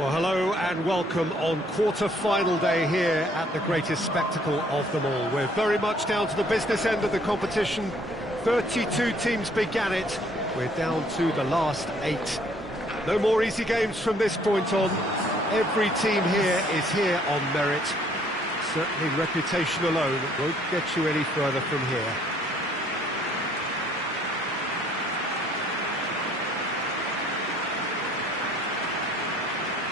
Well, hello and welcome on quarter-final day here at the greatest spectacle of them all. We're very much down to the business end of the competition. 32 teams began it. We're down to the last 8. No more easy games from this point on. Every team here is here on merit. Certainly reputation alone won't get you any further from here.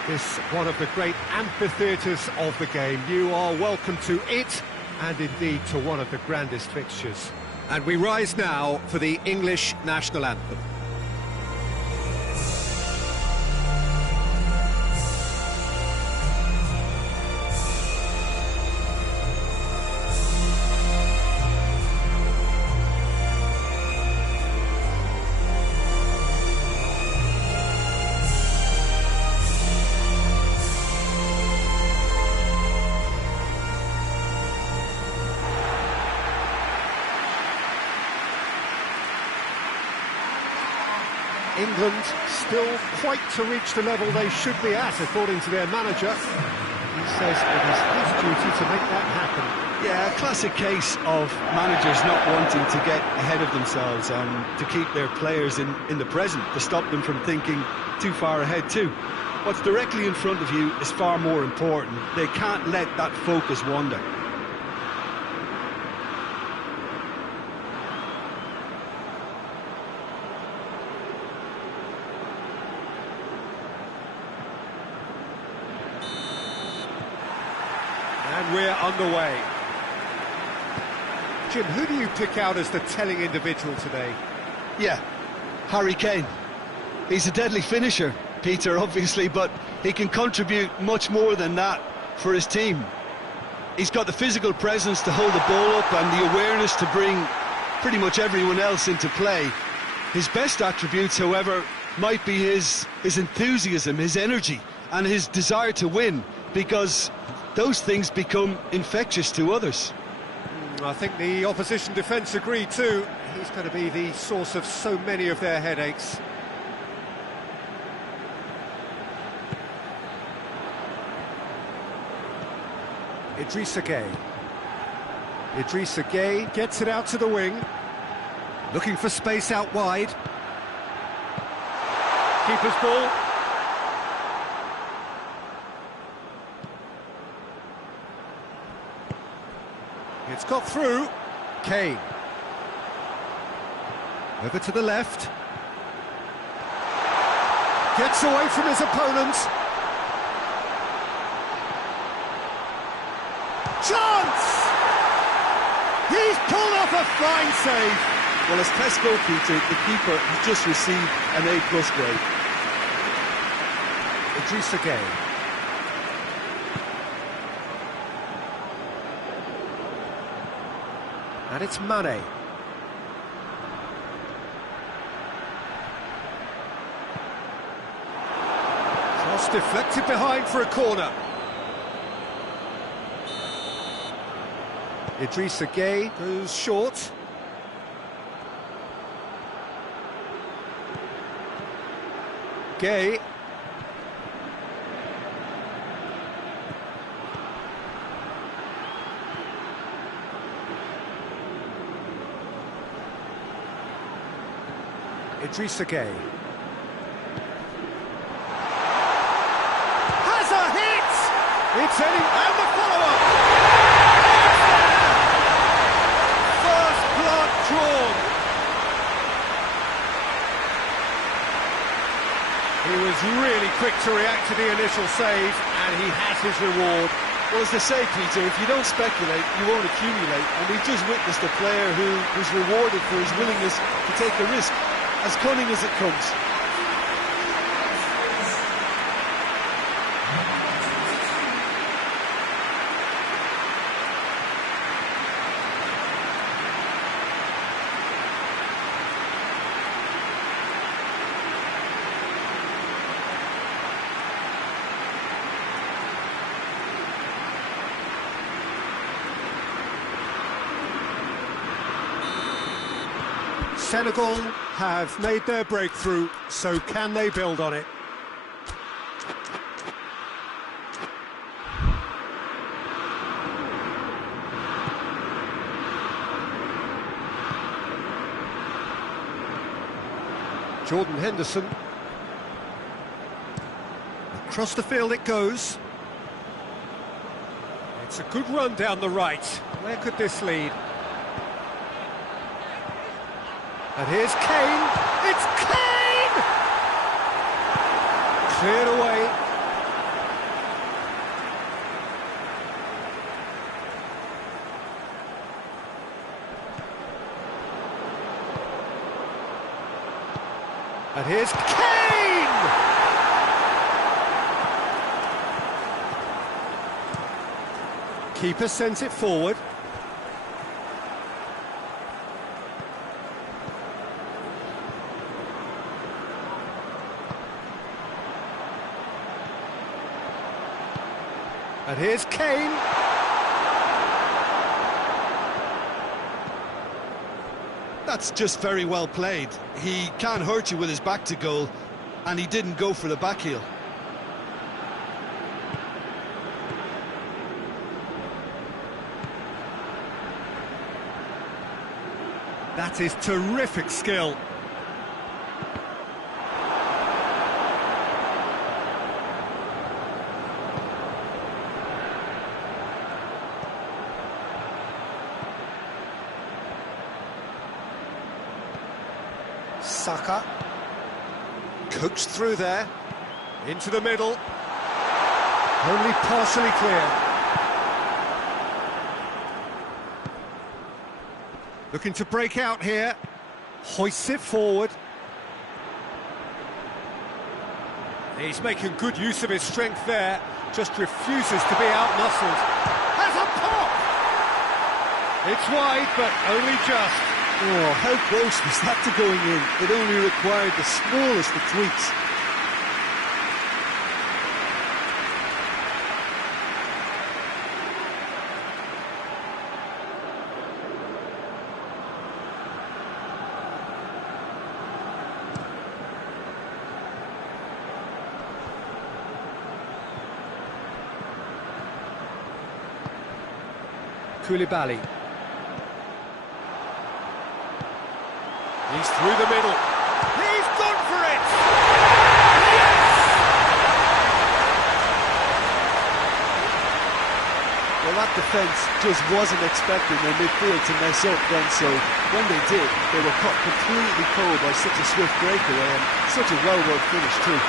This one of the great amphitheatres of the game. You are welcome to it, and indeed to one of the grandest fixtures. And we rise now for the English national anthem. England still quite to reach the level they should be at, according to their manager. He says it is his duty to make that happen. Yeah, a classic case of managers not wanting to get ahead of themselves and to keep their players in the present, to stop them from thinking too far ahead too. What's directly in front of you is far more important. They can't let that focus wander. And we're underway. Jim, who do you pick out as the telling individual today? Yeah, Harry Kane. He's a deadly finisher, Peter, obviously, but he can contribute much more than that for his team. He's got the physical presence to hold the ball up and the awareness to bring pretty much everyone else into play. His best attributes, however, might be his enthusiasm, his energy, and his desire to win, because those things become infectious to others. I think the opposition defence agree too. He's going to be the source of so many of their headaches. Idrissa Gueye. Idrissa Gueye gets it out to the wing. Looking for space out wide. Keeper's ball. It's got through. Kane. Over to the left. Gets away from his opponent. Chance! He's pulled off a fine save. Well, as test goalkeeper, the keeper has just received an A+ grade. Idrissa Gueye. And it's Mane. Cross deflected behind for a corner. Idrissa Gueye goes short. Gueye. Idrissa Gueye. Has a hit! It's any... and the follow-up! First blood drawn. He was really quick to react to the initial save, and he has his reward. Well, as they say, Peter, if you don't speculate, you won't accumulate. And we've just witnessed a player who was rewarded for his willingness to take the risk. As cunning as it comes. Senegal have made their breakthrough, so can they build on it? Jordan Henderson. Across the field it goes. It's a good run down the right. Where could this lead? And here's Kane. It's Kane! Cleared away. And here's Kane! Keeper sends it forward. And here's Kane. That's just very well played. He can't hurt you with his back to goal, and he didn't go for the back heel. That is terrific skill. Saka. Coached through there. Into the middle. Only partially clear. Looking to break out here. Hoists it forward. He's making good use of his strength there. Just refuses to be out-muscled. Has a pop! It's wide, but only just. Oh, how close was that to going in? It only required the smallest of tweaks. Koulibaly. He's through the middle. He's gone for it! Yes! Well, that defence just wasn't expecting their midfield to mess up then, so when they did, they were caught completely cold by such a swift breakaway and such a well-worked finish too.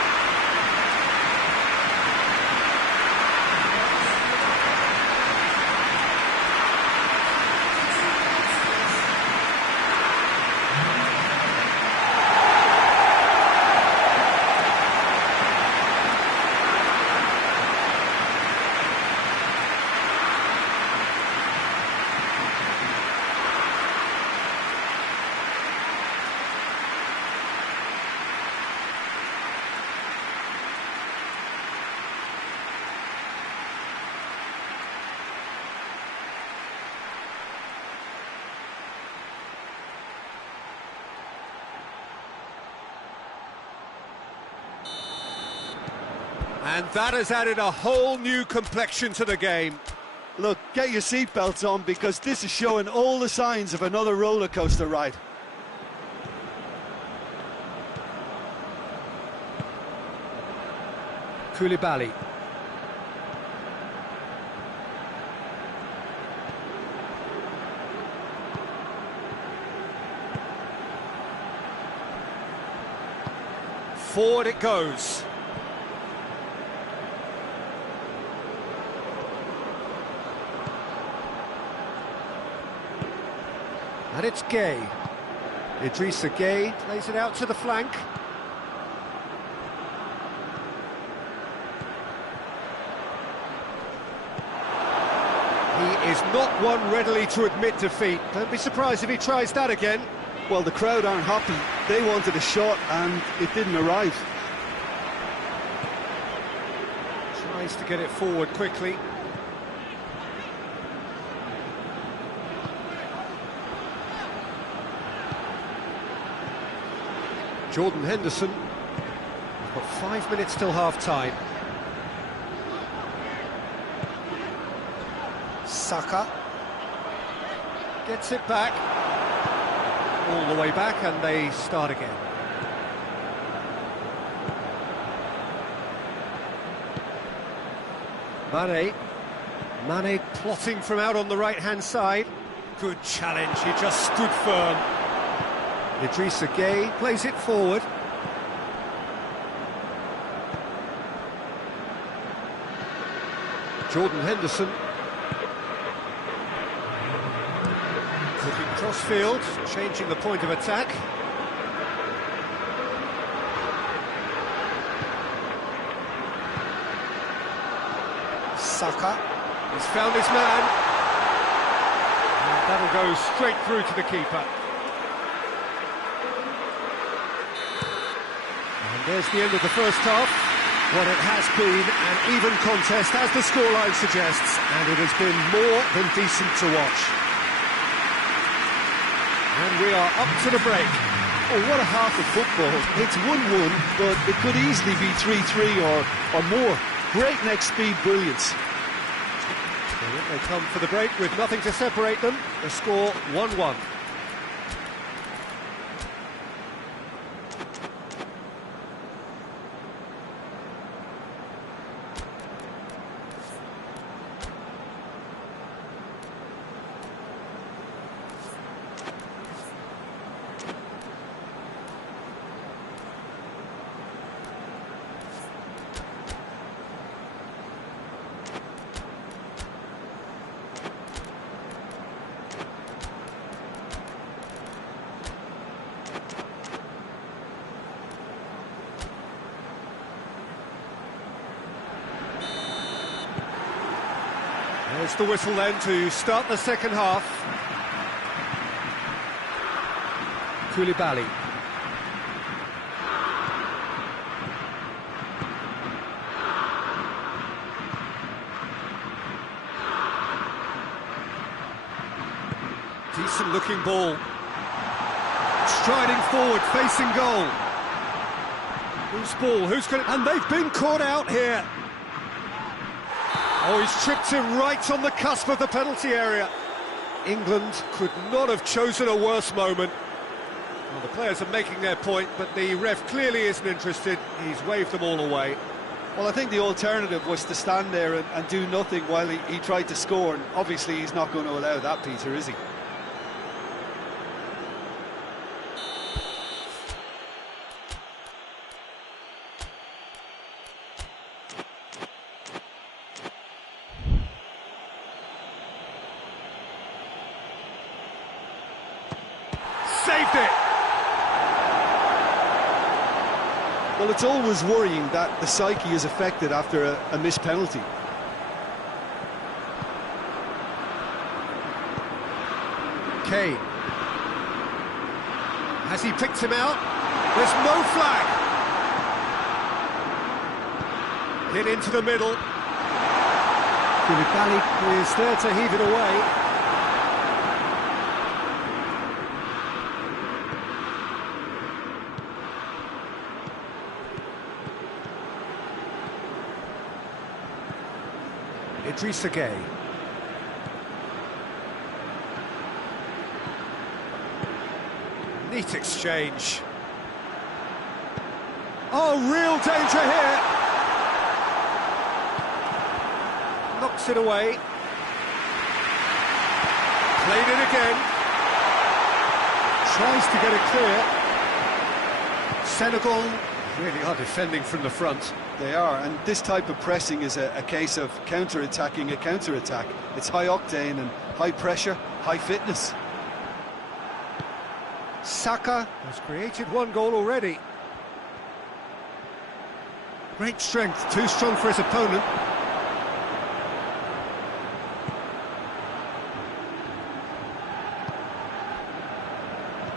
And that has added a whole new complexion to the game. Look, get your seatbelts on because this is showing all the signs of another roller coaster ride. Koulibaly. Forward it goes. And it's Gay. Idrissa Gay plays it out to the flank. He is not one readily to admit defeat. Don't be surprised if he tries that again. Well, the crowd aren't happy. They wanted a shot and it didn't arrive. Tries to get it forward quickly. Jordan Henderson. We've got 5 minutes till half-time. Saka. Gets it back. All the way back, and they start again. Mane plotting from out on the right-hand side. Good challenge, he just stood firm. Idrissa Gueye plays it forward. Jordan Henderson. Looking cross-field, changing the point of attack. Saka. He's found his man. And that'll go straight through to the keeper. And there's the end of the first half. What it has been an even contest, as the scoreline suggests, and it has been more than decent to watch. And we are up to the break. Oh, what a half of football. It's 1-1, but it could easily be 3-3 or more. Great next speed brilliance. And they come for the break with nothing to separate them. The score 1-1. There's the whistle then to start the second half. Koulibaly. Decent looking ball. Striding forward, facing goal. Whose ball? Who's going to... And they've been caught out here. Oh, he's tripped him right on the cusp of the penalty area. England could not have chosen a worse moment. Well, the players are making their point, but the ref clearly isn't interested. He's waved them all away. Well, I think the alternative was to stand there and do nothing while he tried to score, and obviously he's not going to allow that, Peter, is he? Saved it! Well, it's always worrying that the psyche is affected after a missed penalty. Kane. Has he picked him out? There's no flag! Hit into the middle. Koulibaly is there to heave it away. Idrissa Gueye. Neat exchange. Oh, real danger here. Knocks it away. Played it again. Tries to get it clear. Senegal really are defending from the front. They are, and this type of pressing is a case of counter-attacking a counter-attack. It's high octane and high pressure, high fitness. Saka has created one goal already. Great strength, too strong for his opponent.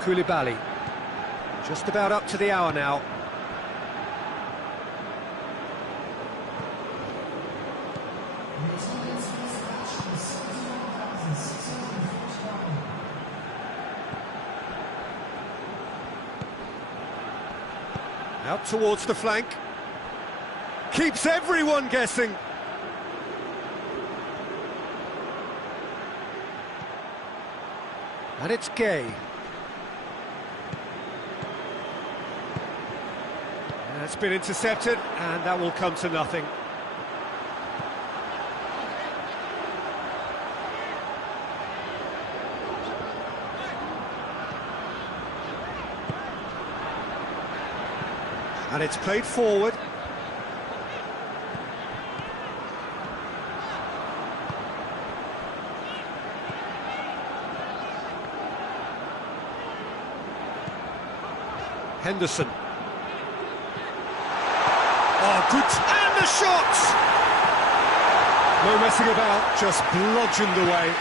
Koulibaly, just about up to the hour now. Out towards the flank. Keeps everyone guessing. And it's Gueye. That's been intercepted, and that will come to nothing. And it's played forward. Henderson. Oh, good. And the shot! No messing about, just bludgeoned away.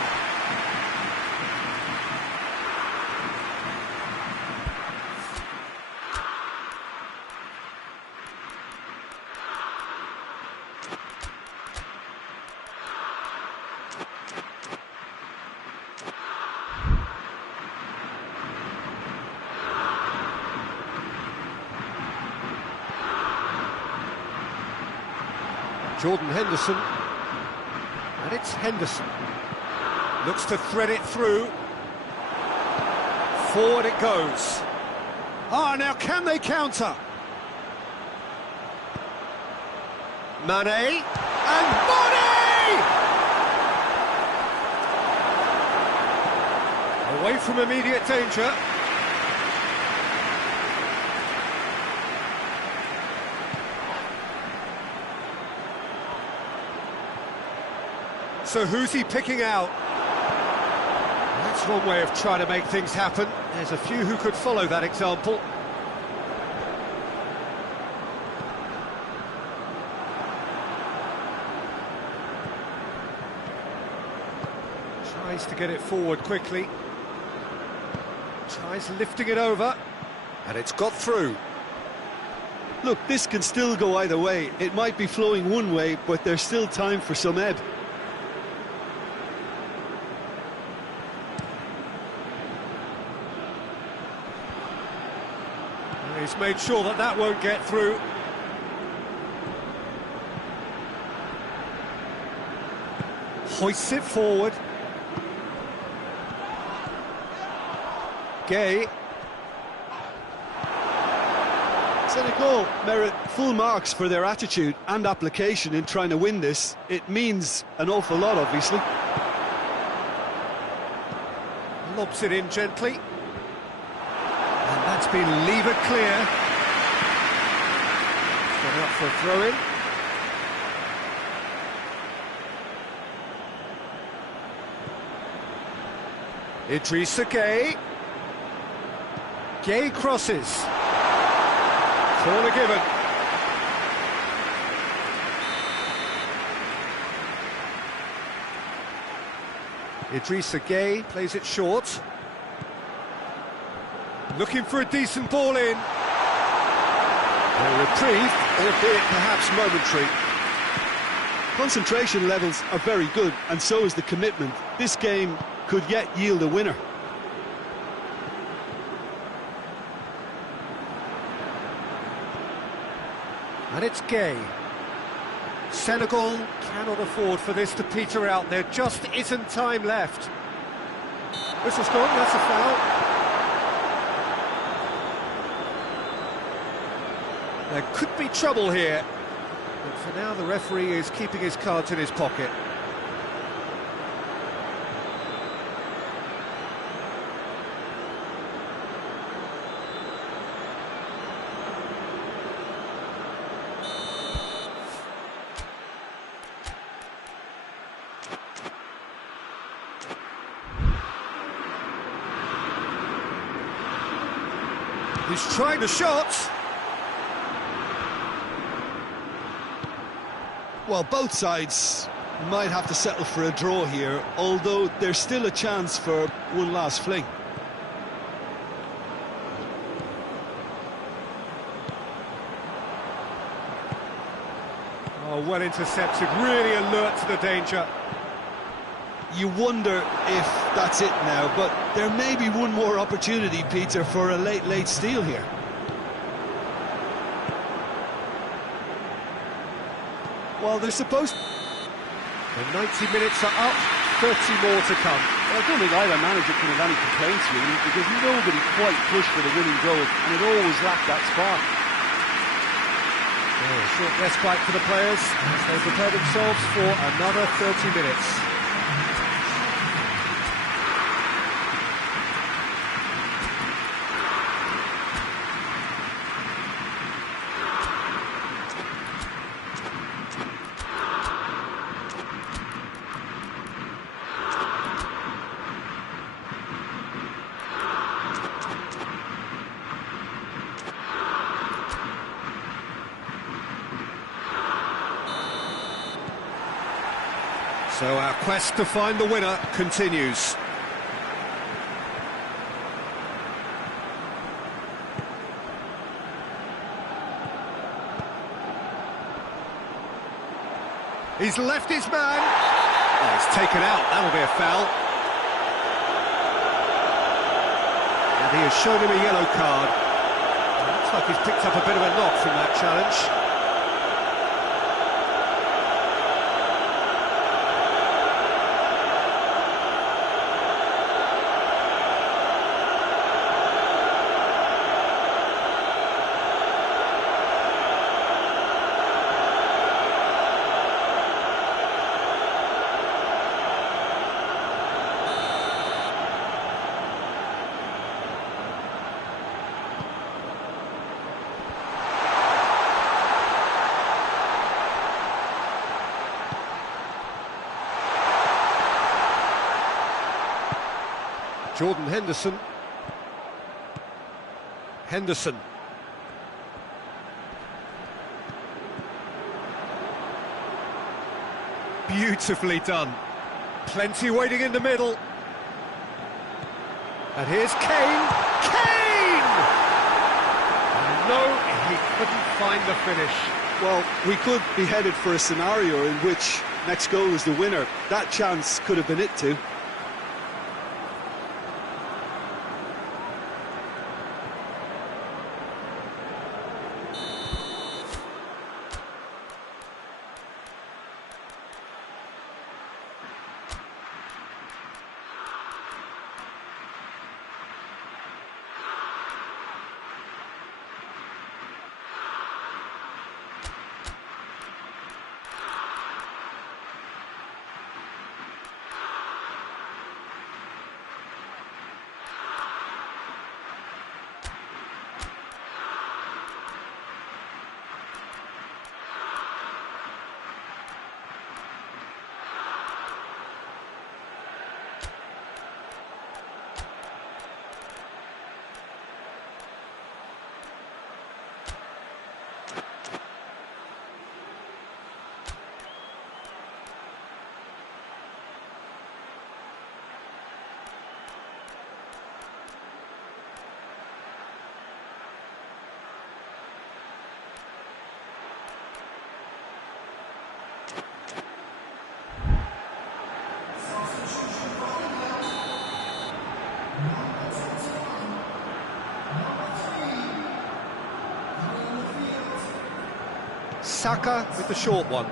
Jordan Henderson, and it's Henderson. Looks to thread it through. Forward it goes. Ah, now can they counter? Mane, and Mane! Away from immediate danger. So who's he picking out? That's one way of trying to make things happen. There's a few who could follow that example. Tries to get it forward quickly. Tries lifting it over. And it's got through. Look, this can still go either way. It might be flowing one way, but there's still time for some ebb. He's made sure that that won't get through. Hoists it forward. Gay. Senegal merit full marks for their attitude and application in trying to win this. It means an awful lot, obviously. Lobs it in gently. And that's been levered clear. Set up for a throw-in. Idrissa Gay. Gay crosses. Corner given. Idrissa Gay plays it short. Looking for a decent ball in. A reprieve, albeit perhaps momentary. Concentration levels are very good, and so is the commitment. This game could yet yield a winner. And it's Gay. Senegal cannot afford for this to peter out. There just isn't time left. Whistle's gone, that's a foul. There could be trouble here. But for now, the referee is keeping his cards in his pocket. He's trying the shot. Well, both sides might have to settle for a draw here, although there's still a chance for one last fling. Oh, well intercepted, really alert to the danger. You wonder if that's it now, but there may be one more opportunity, Peter, for a late steal here. Well, they're supposed... The 90 minutes are up, 30 more to come. Well, I don't think either manager can have any complaints, really, because nobody quite pushed for the winning goal, and it always lacked that spark. Yeah, short respite for the players as they prepare themselves for another 30 minutes. So our quest to find the winner continues. He's left his man. Oh, he's taken out. That'll be a foul. And he has shown him a yellow card. Looks like he's picked up a bit of a knock from that challenge. Jordan Henderson. Henderson. Beautifully done. Plenty waiting in the middle. And here's Kane. Kane! No, he couldn't find the finish. Well, we could be headed for a scenario in which next goal is the winner. That chance could have been it too. Saka with the short one.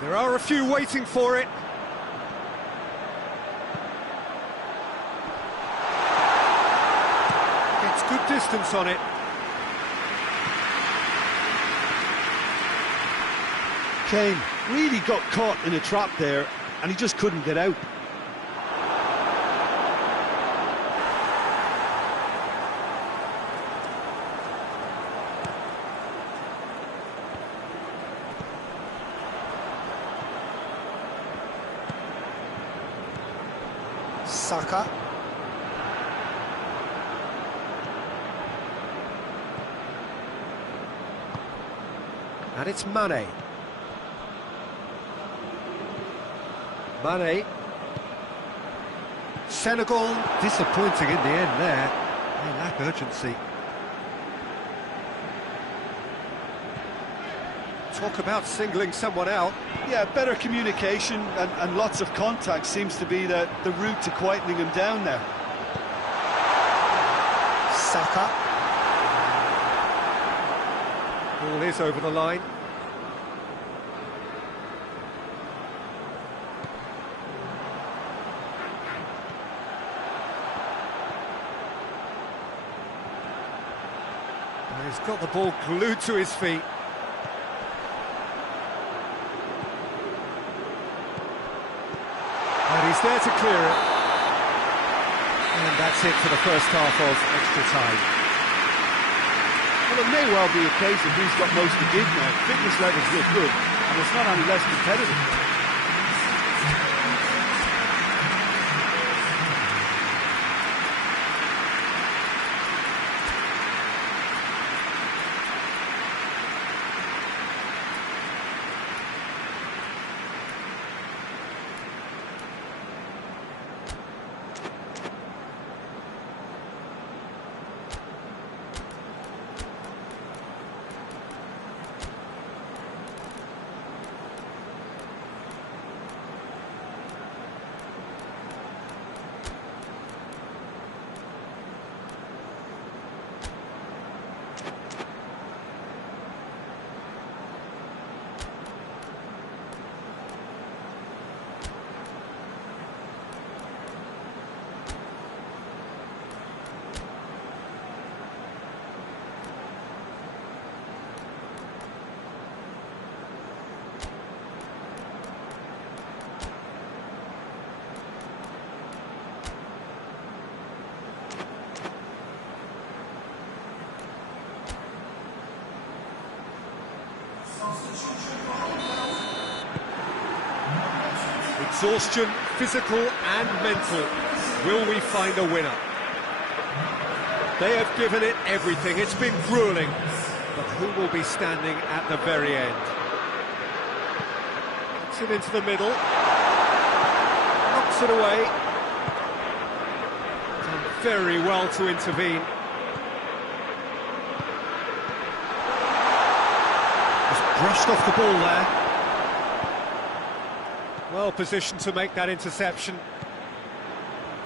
There are a few waiting for it. Gets good distance on it. Kane really got caught in a trap there, and he just couldn't get out. Saka. And it's Mane. Mane. Senegal disappointing in the end there. They lack urgency. Talk about singling someone out. Yeah, better communication and lots of contact seems to be the route to quietening him down there. Saka. Ball is over the line. And he's got the ball glued to his feet. And he's there to clear it. And that's it for the first half of extra time. Well, it may well be a case of who's got most to give now. Fitness levels look good, and it's not any less competitive. Exhaustion, physical and mental. Will we find a winner? They have given it everything. It's been gruelling. But who will be standing at the very end? Gets it into the middle. Knocks it away. Done very well to intervene. Just brushed off the ball there. Well positioned to make that interception.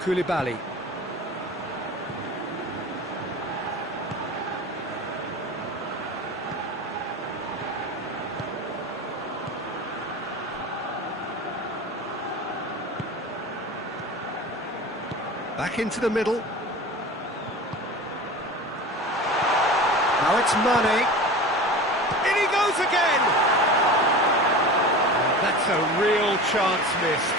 Koulibaly. Back into the middle. Now it's Mane. In he goes again! And that's a real chance missed.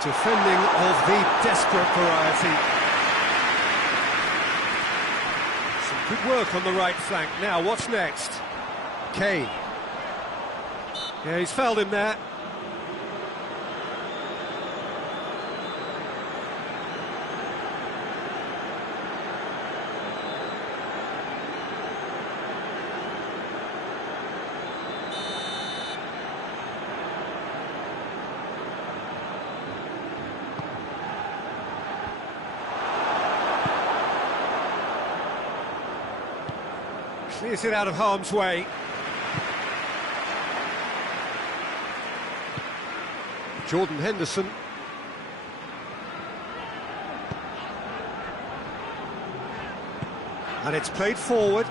Defending of the desperate variety. Some good work on the right flank. Now, what's next? Kane. Yeah, he's fouled him there. Clears it out of harm's way. Jordan Henderson. And it's played forward.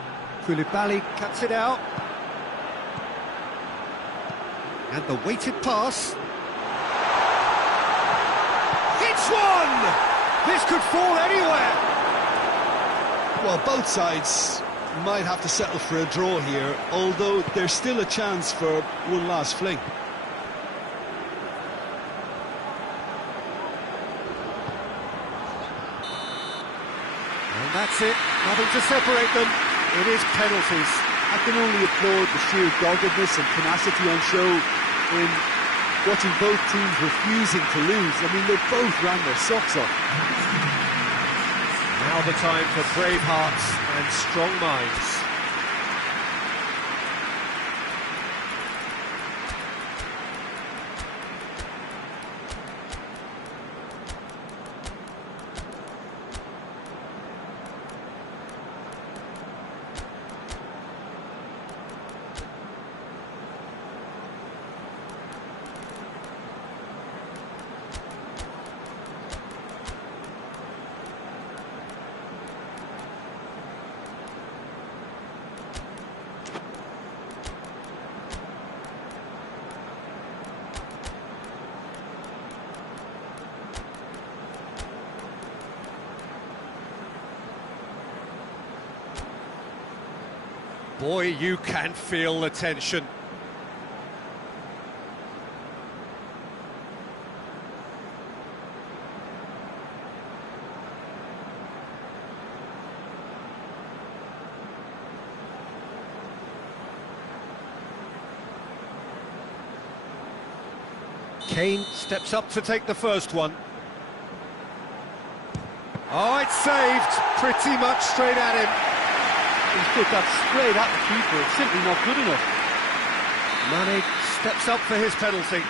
Koulibaly cuts it out. And the weighted pass. It's one! This could fall anywhere! Well, both sides might have to settle for a draw here, although there's still a chance for one last fling. And that's it, nothing to separate them. It is penalties. I can only applaud the sheer doggedness and tenacity on show in watching both teams refusing to lose. I mean, they both ran their socks off. Now the time for brave hearts and strong minds. Boy, you can feel the tension. Kane steps up to take the first one. Oh, it's saved, pretty much straight at him. He's put that straight at the keeper. It's simply not good enough. Mane steps up for his penalty.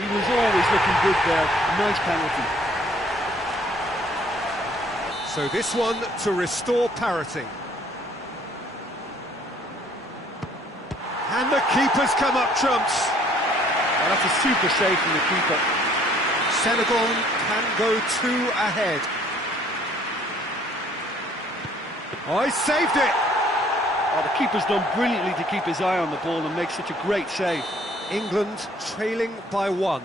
He was always looking good there. Nice penalty. So this one to restore parity. And the keeper's come up trumps. Oh, that's a super save from the keeper. Senegal can go 2 ahead. Oh, he saved it! Oh, the keeper's done brilliantly to keep his eye on the ball and make such a great save. England trailing by 1.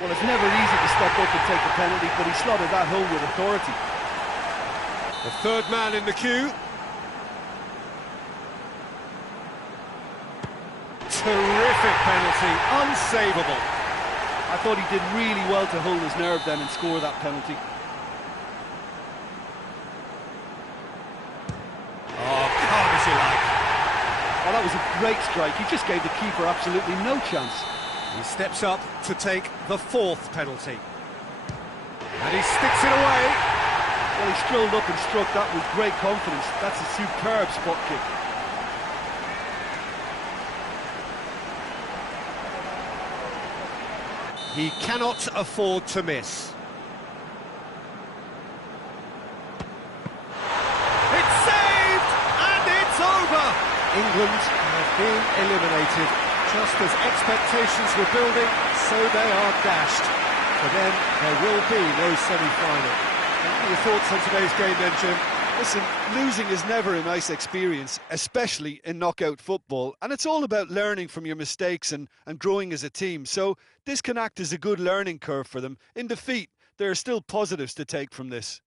Well, it's never easy to step up and take a penalty, but he slotted that home with authority. The third man in the queue. Terrific penalty, unsavable. I thought he did really well to hold his nerve then and score that penalty. Oh, calm as you like. Oh, that was a great strike. He just gave the keeper absolutely no chance. He steps up to take the fourth penalty. And he sticks it away. Well, he strolled up and struck that with great confidence. That's a superb spot kick. He cannot afford to miss. It's saved! And it's over! England have been eliminated. Just as expectations were building, so they are dashed. For them, there will be no semi-final. What are your thoughts on today's game then, Jim? Listen, losing is never a nice experience, especially in knockout football, and it's all about learning from your mistakes and growing as a team. So this can act as a good learning curve for them. In defeat, there are still positives to take from this.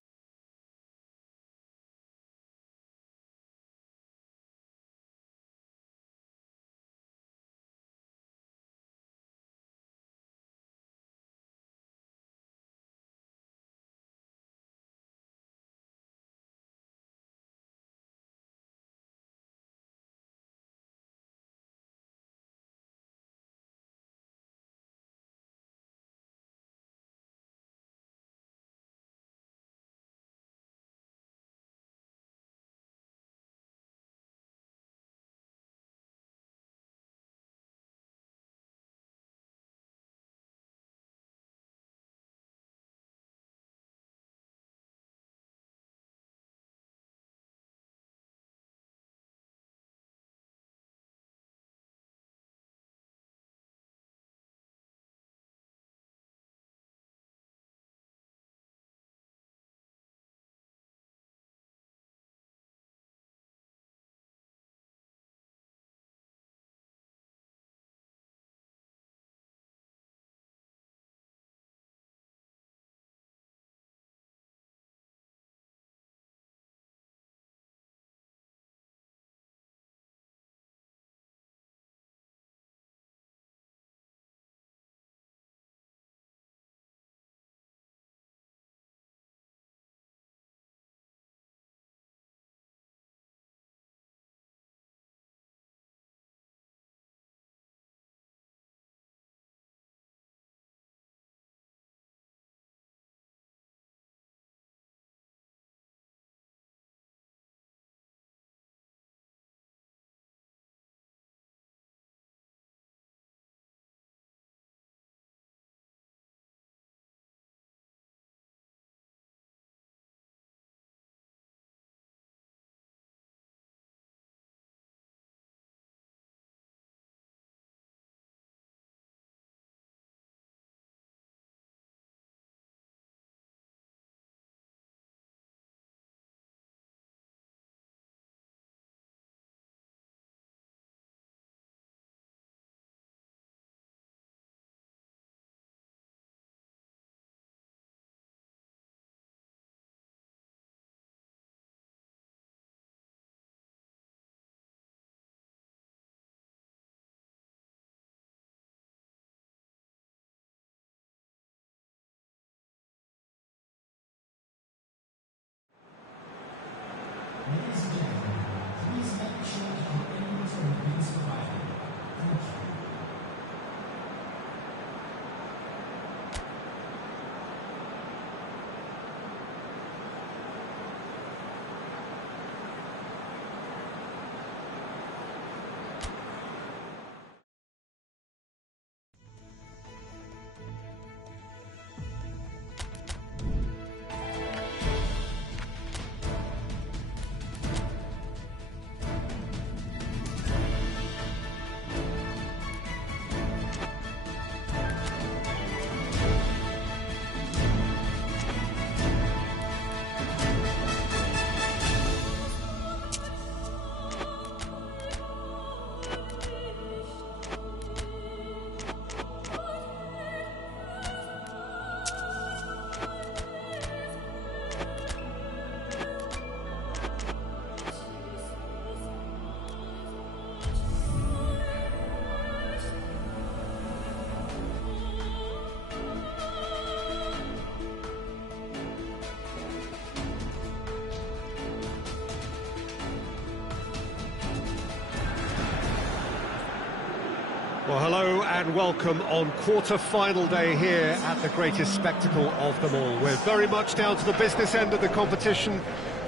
Well, hello and welcome on quarter-final day here at the greatest spectacle of them all. We're very much down to the business end of the competition.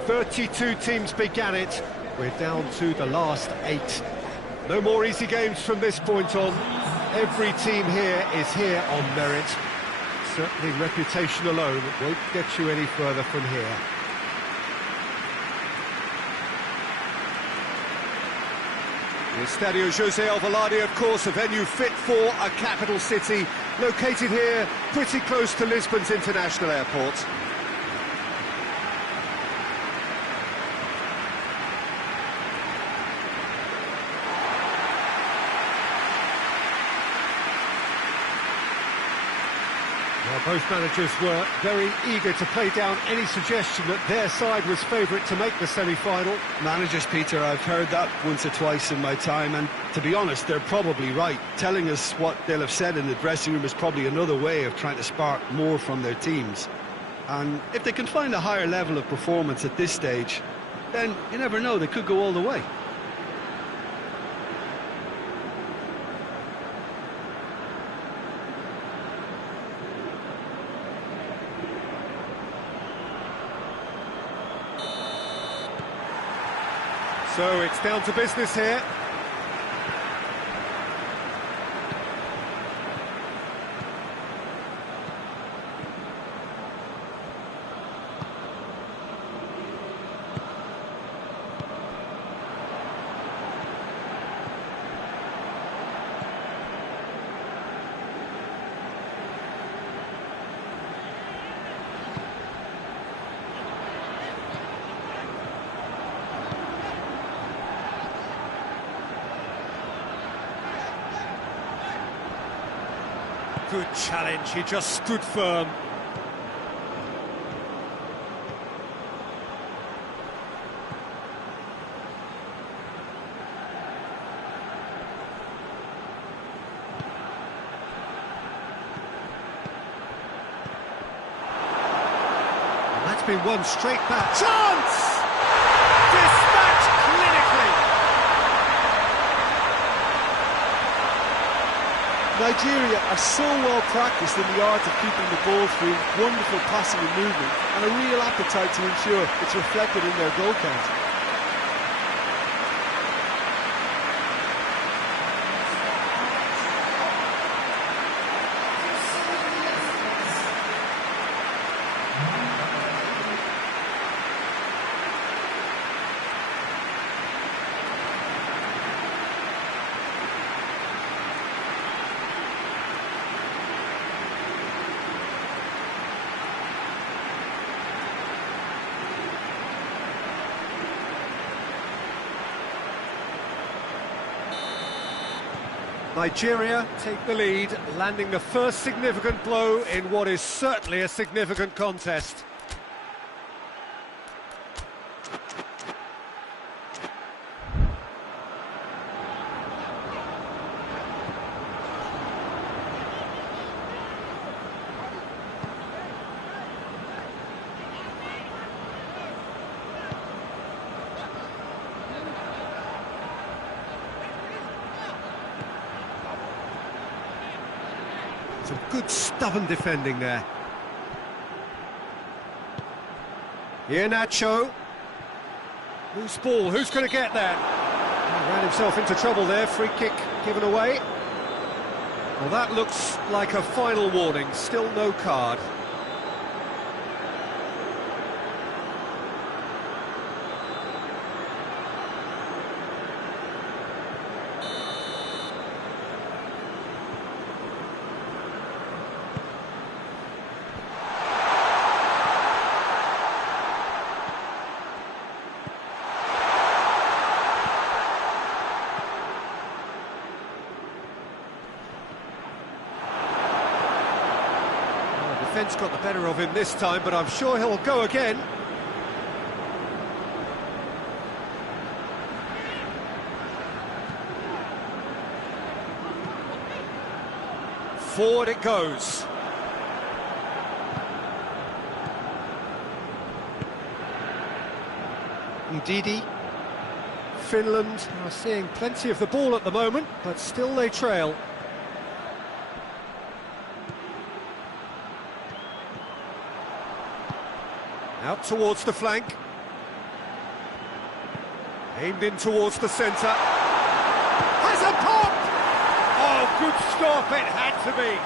32 teams began it. We're down to the last 8. No more easy games from this point on. Every team here is here on merit. Certainly reputation alone won't get you any further from here. The Estadio José Alvalade, of course, a venue fit for a capital city, located here pretty close to Lisbon's international airport. Well, both managers were very eager to play down any suggestion that their side was favourite to make the semi-final. Managers, Peter, I've heard that once or twice in my time, and to be honest, they're probably right. Telling us what they'll have said in the dressing room is probably another way of trying to spark more from their teams. And if they can find a higher level of performance at this stage, then you never know, they could go all the way. So it's down to business here. Good challenge, he just stood firm. And that's been one straight back. Chance! Dispatched clinically. Nigeria are so well practiced in the art of keeping the ball through, wonderful passing and movement, and a real appetite to ensure it's reflected in their goal count. Nigeria take the lead, landing the first significant blow in what is certainly a significant contest. Some good stubborn defending there. Iheanacho. Loose ball, who's going to get there? He ran himself into trouble there, free kick given away. Well, that looks like a final warning, still no card. Defence got the better of him this time, but I'm sure he'll go again. Forward it goes. Ndidi. Finland are seeing plenty of the ball at the moment, but still they trail. Out towards the flank. Aimed in towards the centre. Has a pop! Oh, good stop, it had to be.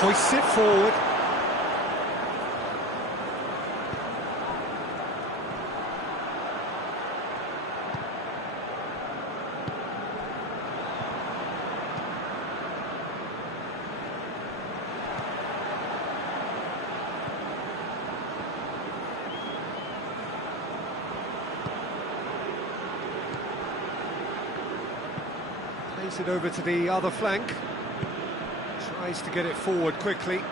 Hoists it forward. Plays it over to the other flank. Tries to get it forward quickly.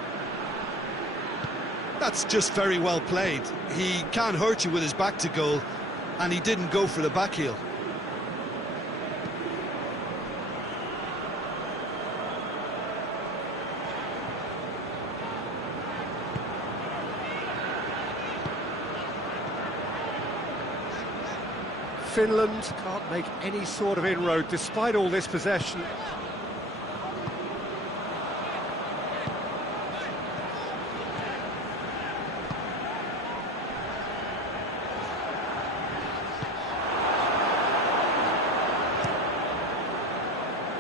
That's just very well played. He can't hurt you with his back to goal, and he didn't go for the back heel. Finland can't make any sort of inroad despite all this possession.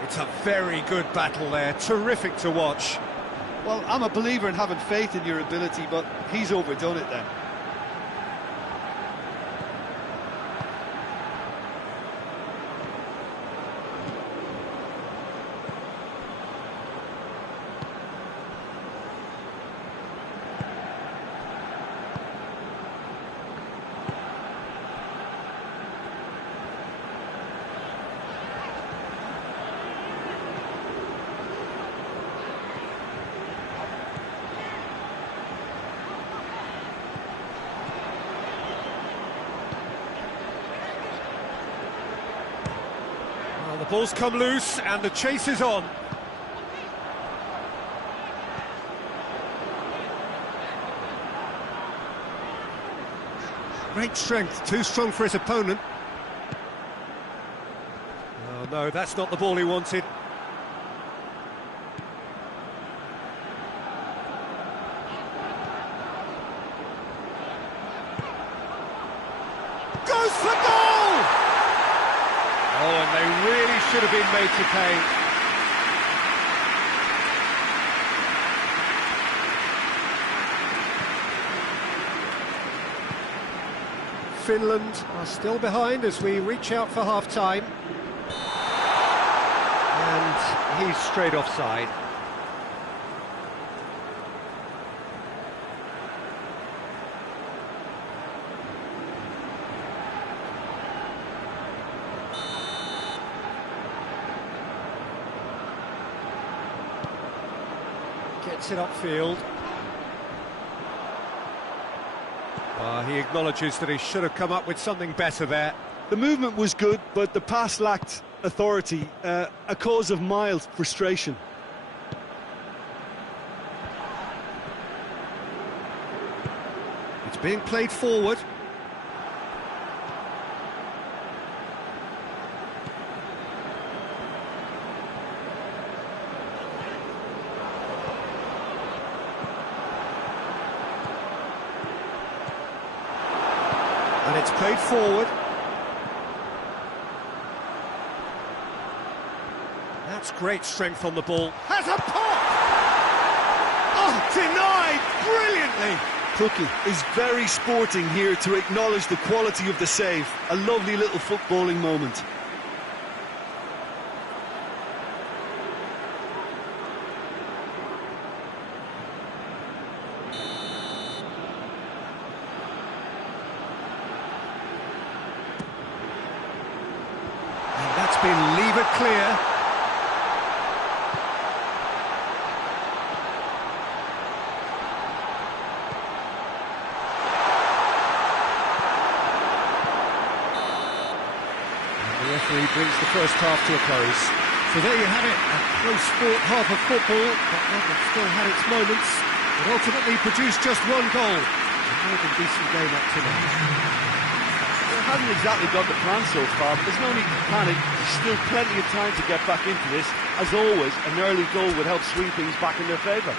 It's a very good battle there, terrific to watch. Well, I'm a believer in having faith in your ability, but he's overdone it then. The ball's come loose and the chase is on. Great strength, too strong for his opponent. Oh no, that's not the ball he wanted. Goes for goal! Oh, and they really should have been made to pay. Finland are still behind as we reach out for half-time. And he's straight offside. Gets it upfield. He acknowledges that he should have come up with something better there. The movement was good, but the pass lacked authority, a cause of mild frustration. It's being played forward. And it's played forward. That's great strength on the ball. Has a pop! Oh, denied brilliantly! Cookie is very sporting here to acknowledge the quality of the save. A lovely little footballing moment. Been levered clear. And the referee brings the first half to a close. So there you have it, a close-fought half of football, but one that still had its moments, but ultimately produced just one goal. A more than decent game up to now. hasn't exactly got the plan so far, but there's no need to panic. There's still plenty of time to get back into this. As always, an early goal would help swing things back in their favour.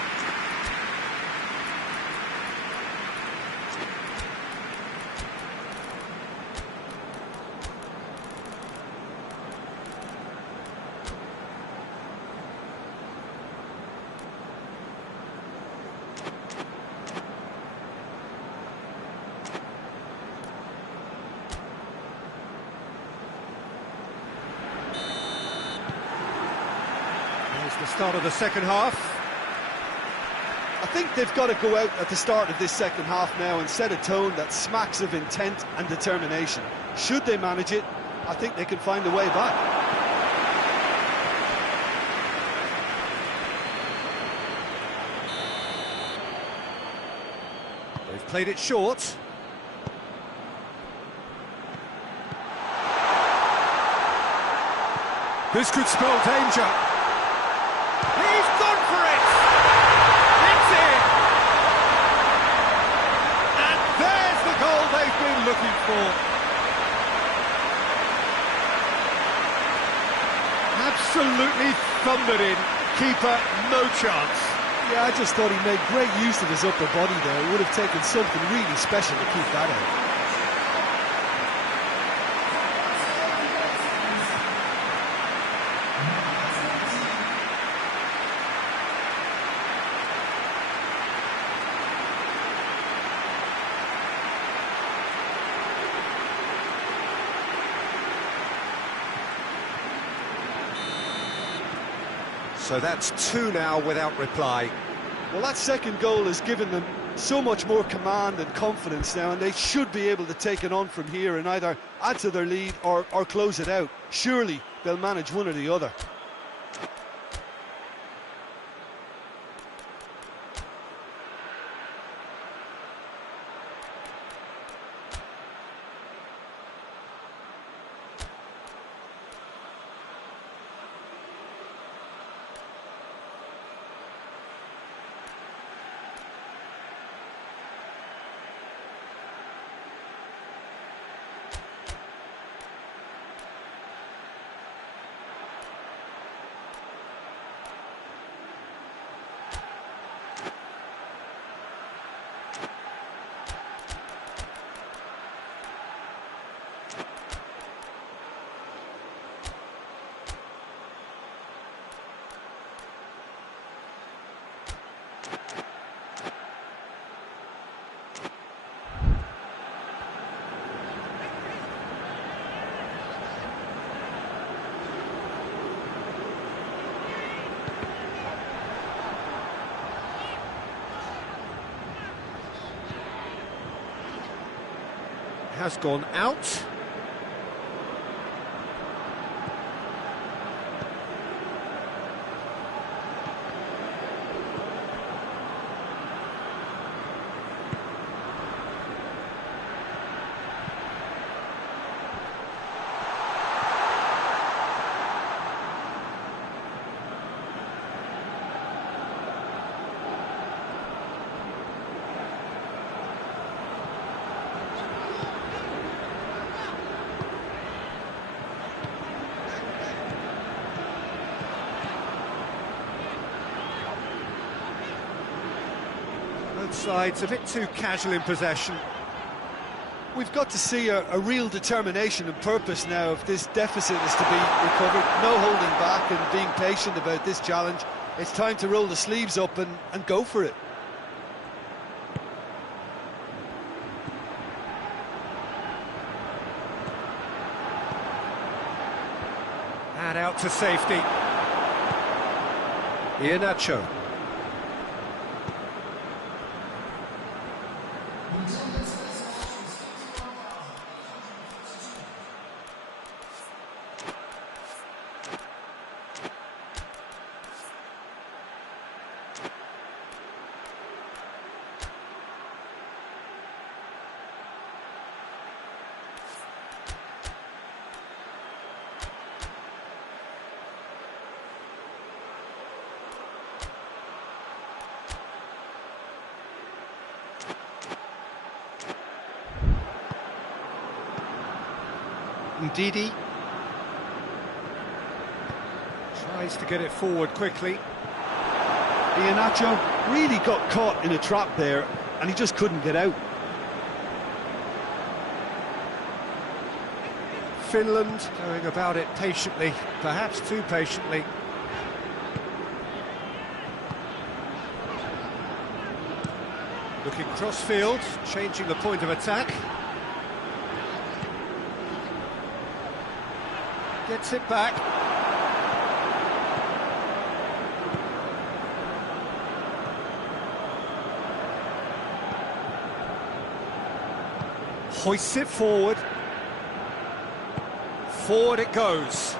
The start of the second half. I think they've got to go out at the start of this second half now and set a tone that smacks of intent and determination. Should they manage it, I think they can find a way back. They've played it short. This could spell danger. He's gone for it! It's in! And there's the goal they've been looking for. Absolutely thundered in. Keeper, no chance. Yeah, I just thought he made great use of his upper body there. It would have taken something really special to keep that out. So that's two now without reply. Well, that second goal has given them so much more command and confidence now, and they should be able to take it on from here and either add to their lead or close it out. Surely they'll manage one or the other. Has gone out. Both sides a bit too casual in possession. We've got to see a real determination and purpose now if this deficit is to be recovered. No holding back and being patient about this challenge. It's time to roll the sleeves up and go for it. And out to safety. Iheanacho. Ndidi. Tries to get it forward quickly. Iheanacho really got caught in a trap there, and he just couldn't get out. Finland going about it patiently, perhaps too patiently. Looking cross-field, changing the point of attack. Gets it back. Hoists it forward. Forward it goes.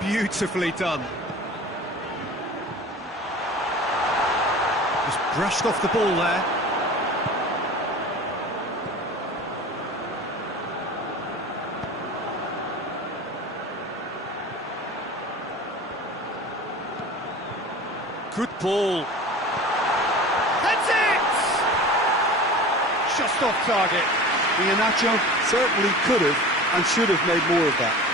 Beautifully done. Just brushed off the ball there. Good ball. That's it! Just off target. Iheanacho certainly could have and should have made more of that.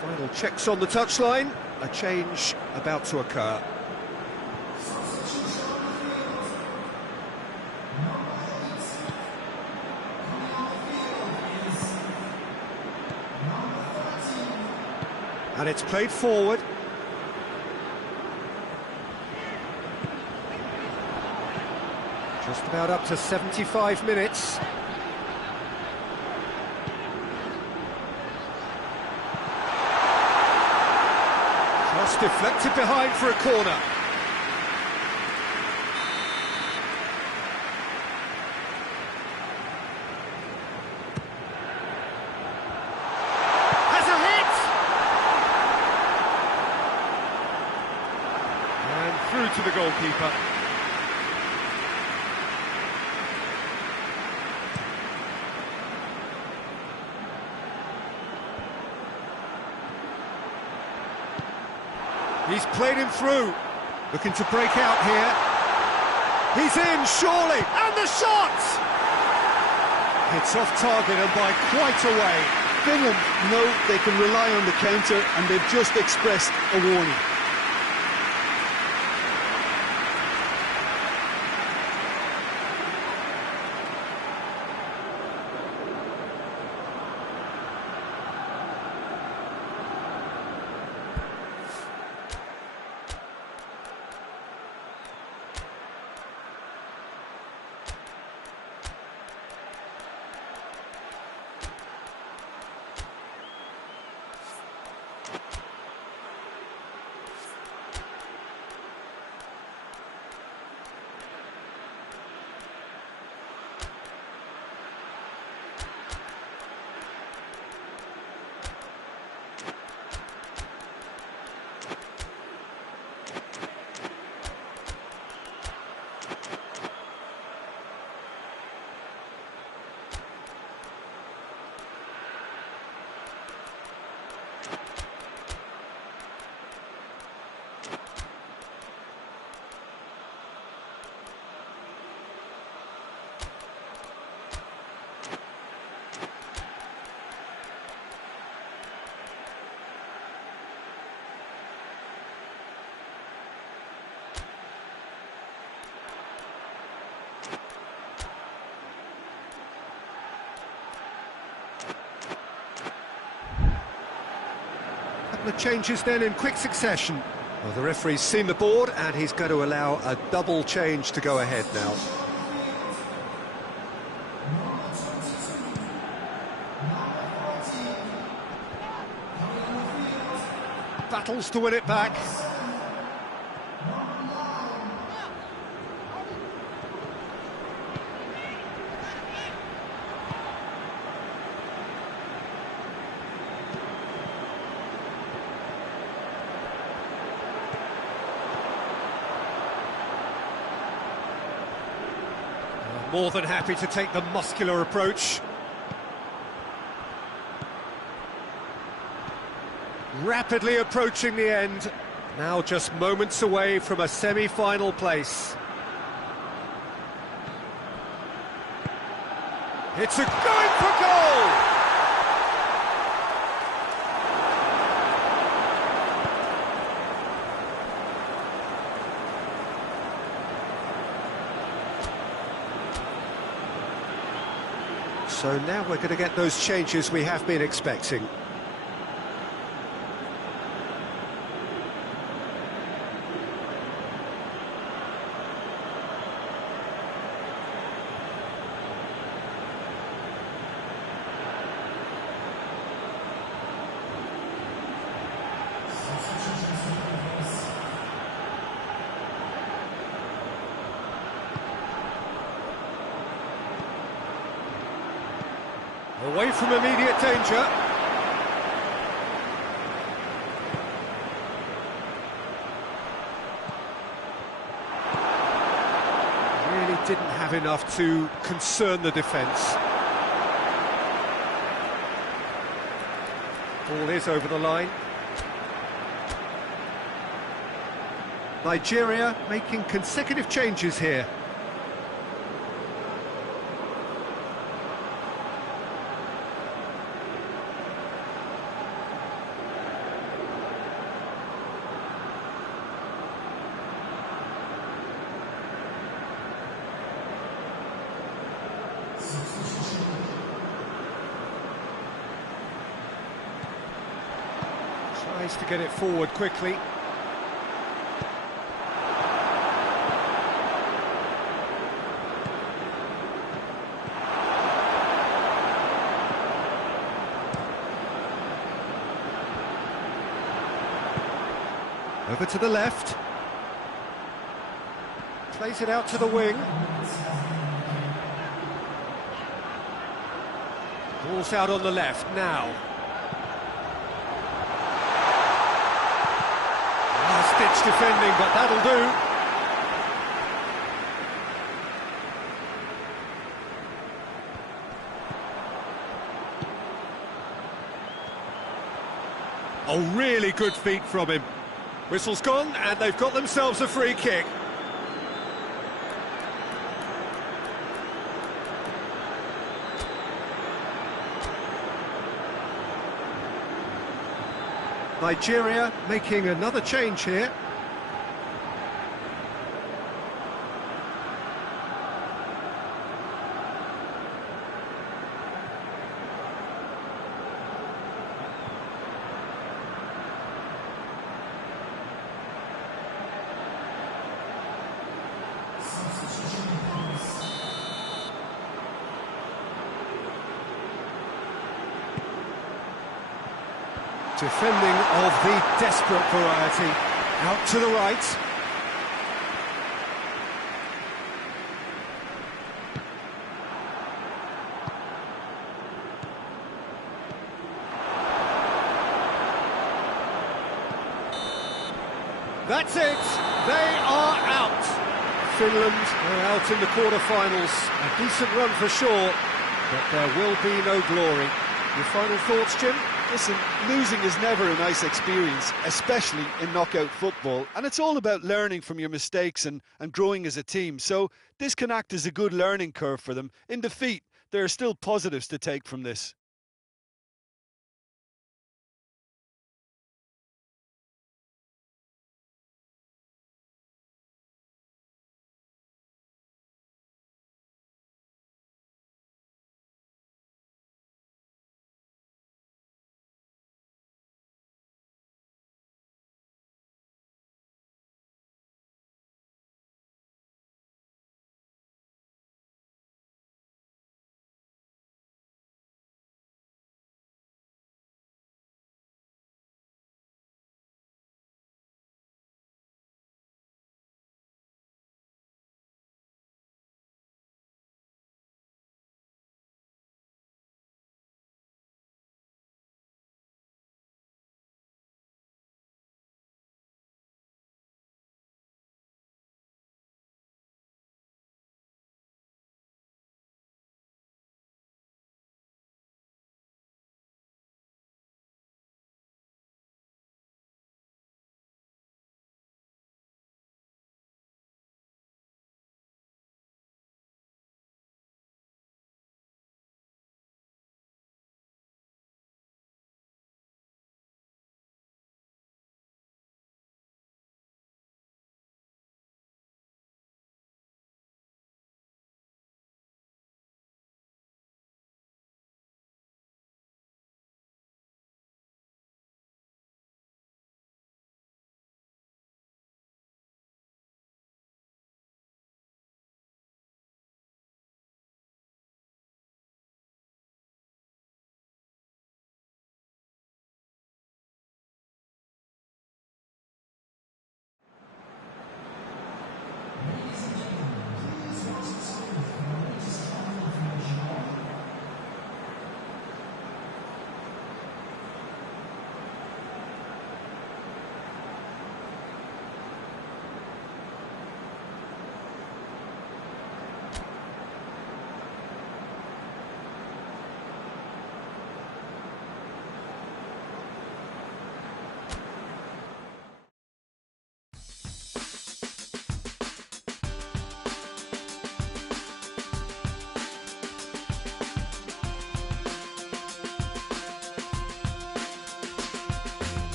Final checks on the touchline. A change about to occur. And it's played forward. Just about up to 75 minutes. Just deflected behind for a corner. Has a hit! And through to the goalkeeper. He's played him through, looking to break out here. He's in, surely, and the shot! It's off target and by quite a way. Finland know they can rely on the counter, and they've just expressed a warning. couple of changes then in quick succession. Well, the referee's seen the board and he's going to allow a double change to go ahead now. Battles to win it back. More than happy to take the muscular approach. Rapidly approaching the end. Now just moments away from a semi-final place. It's a going for goal! So now we're going to get those changes we have been expecting. Away from immediate danger. Really didn't have enough to concern the defence. Ball is over the line. Nigeria making consecutive changes here. Tries to get it forward quickly. Over to the left. Plays it out to the wing. Ball's out on the left now. Last-ditch defending, but that'll do. Oh, really good feet from him. Whistle's gone, and they've got themselves a free kick. Nigeria making another change here. Defending of the desperate variety. Out to the right. That's it. They are out. Finland are out in the quarterfinals. A decent run for sure, but there will be no glory. Your final thoughts, Jim? Listen, losing is never a nice experience, especially in knockout football. And it's all about learning from your mistakes and growing as a team. So this can act as a good learning curve for them. In defeat, there are still positives to take from this.